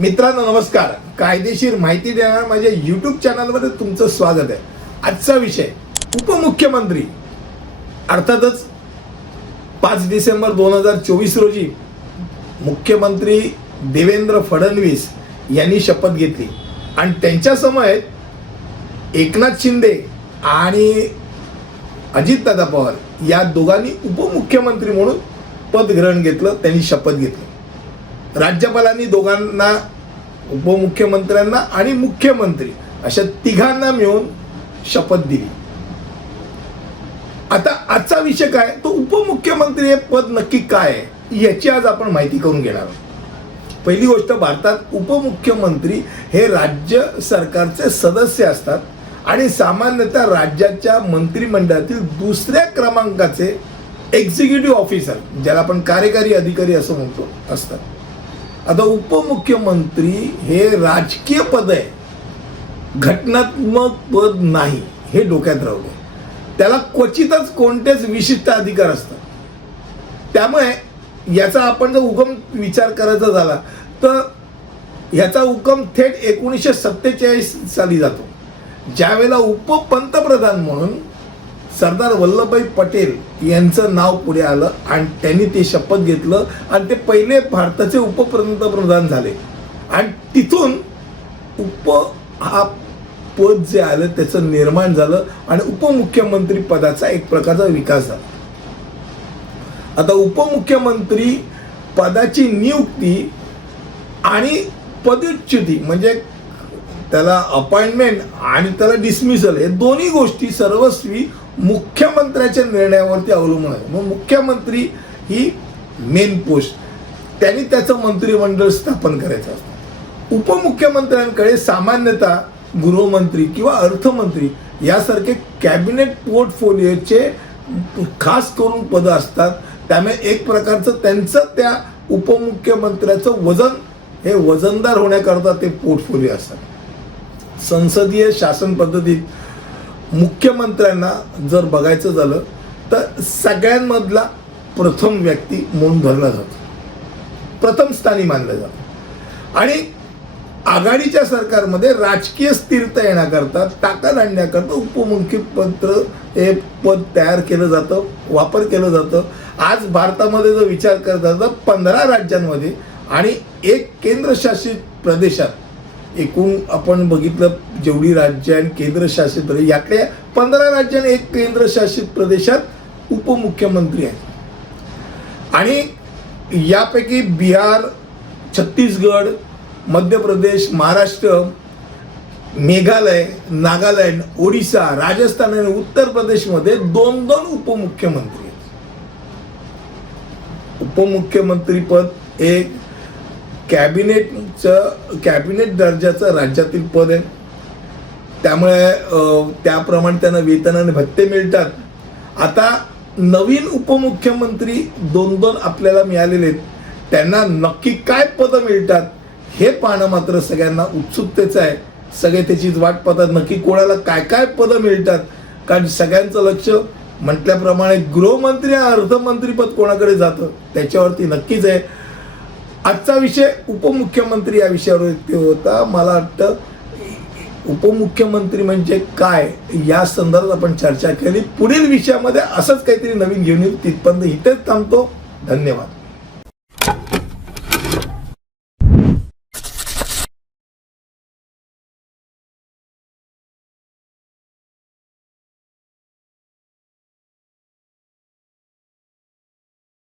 मित्रांनो नमस्कार. कायदेशीर माहिती देणाऱ्या माझ्या युट्यूब चॅनलमध्ये तुमचं स्वागत आहे. आजचा विषय उपमुख्यमंत्री अर्थातच पाच डिसेंबर दोन हजार चोवीस रोजी मुख्यमंत्री देवेंद्र फडणवीस यांनी शपथ घेतली. आणि त्यांच्यासमयेत एकनाथ शिंदे आणि अजितदादा पवार या दोघांनी उपमुख्यमंत्री म्हणून पद ग्रहण घेतलं त्यांनी शपथ घेतली. राज्यपालांनी दोघांना उपमुख्यमंत्र्यांना आणि मुख्यमंत्री अशा तिघांना मिळून शपथ दिली. आता आजचा विषय काय? तो उपमुख्यमंत्री हे पद नक्की काय आहे? याची आज आपण माहिती करून घेणार आहोत. पहिली गोष्ट भारतात उपमुख्यमंत्री हे राज्य सरकारचे सदस्य असतात आणि सामान्यतः राज्याच्या मंत्रिमंडळातील दुसऱ्या क्रमांकाचे एक्झिक्युटिव्ह ऑफिसर ज्याला आपण कार्यकारी अधिकारी असं म्हणतो असतात. आता उपमुख्यमंत्री हे राजकीय पद आहे. घटनात्मक पद नाही हे डोक्यात राहू त्याला क्वचितच कोणतेच विशिष्ट अधिकार असतात. त्यामुळे याचा आपण जर उगम विचार करायचा झाला तर ह्याचा उगम थेट एकोणीसशे सत्तेचाळीस साली जातो. ज्यावेळेला उपपंतप्रधान म्हणून सरदार वल्लभभाई पटेल यांचं नाव पुढे आलं आणि त्यांनी ते शपथ घेतलं आणि ते पहिले भारताचे उपपंतप्रधान झाले. आणि तिथून उप हा पद जे आलं त्याचं निर्माण झालं आणि उपमुख्यमंत्री पदाचा एक प्रकारचा विकास झाला. आता उपमुख्यमंत्री पदाची नियुक्ती आणि पदच्युती म्हणजे त्याला अपॉइंटमेंट आणि त्याला डिसमिसल हे दोन्ही गोष्टी सर्वस्वी मुख्यमंत्र्याच्या निर्णयावरती अवलंबून आहे. मग मुख्यमंत्री ही मेन पोस्ट त्यांनी त्याचं मंत्रिमंडळ स्थापन करायचं असतं. उपमुख्यमंत्र्यांकडे सामान्यतः गृहमंत्री किंवा अर्थमंत्री यासारखे कॅबिनेट पोर्टफोलिओचे खास करून पदं असतात. त्यामुळे एक प्रकारचं त्यांचं त्या उपमुख्यमंत्र्याचं वजन हे वजनदार होण्याकरता ते पोर्टफोलिओ असतात. संसदीय शासन पद्धतीत मुख्यमंत्र्यांना जर बघायचं झालं तर सगळ्यांमधला प्रथम व्यक्ती म्हणून धरला जातो. प्रथम स्थानी मानलं जातं. आणि आघाडीच्या सरकारमध्ये राजकीय स्थिरता येण्याकरता ताकद आणण्याकरता उपमुख्यपत्र हे पद तयार केलं जातं वापर केलं जातं. आज भारतामध्ये जर विचार करत तर पंधरा राज्यांमध्ये आणि एक केंद्रशासित प्रदेशात एकूण आपण बघितलं जेवढी राज्य आणि केंद्रशासित प्रदेश यातल्या पंधरा राज्य आणि एक केंद्रशासित प्रदेशात उपमुख्यमंत्री आहेत. आणि यापैकी बिहार छत्तीसगड मध्य प्रदेश महाराष्ट्र मेघालय नागालँड ओडिसा राजस्थान आणि उत्तर प्रदेशमध्ये दोन दोन उपमुख्यमंत्री आहेत. उपमुख्यमंत्री पद कॅबिनेटचं कॅबिनेट दर्जाचं राज्यातील पद आहे. त्यामुळे त्याप्रमाणे त्यांना वेतन आणि भत्ते मिळतात. आता नवीन उपमुख्यमंत्री दोन दोन आपल्याला मिळालेले आहेत. त्यांना नक्की काय पदं मिळतात हे पाहणं मात्र सगळ्यांना उत्सुकतेचं आहे. सगळे त्याचीच वाट पाहतात नक्की कोणाला काय काय पदं मिळतात. कारण सगळ्यांचं लक्ष म्हटल्याप्रमाणे गृहमंत्री आणि अर्थमंत्री पद कोणाकडे जातं त्याच्यावरती नक्कीच आहे. आजचा विषय उपमुख्यमंत्री या विषयावरती होता. मला वाटतं उपमुख्यमंत्री म्हणजे काय? या संदर्भात आपण चर्चा केली. पुढील विषयामध्ये असंच काहीतरी नवीन घेऊन येऊ. तिथपर्यंत इथेच थांबतो. धन्यवाद.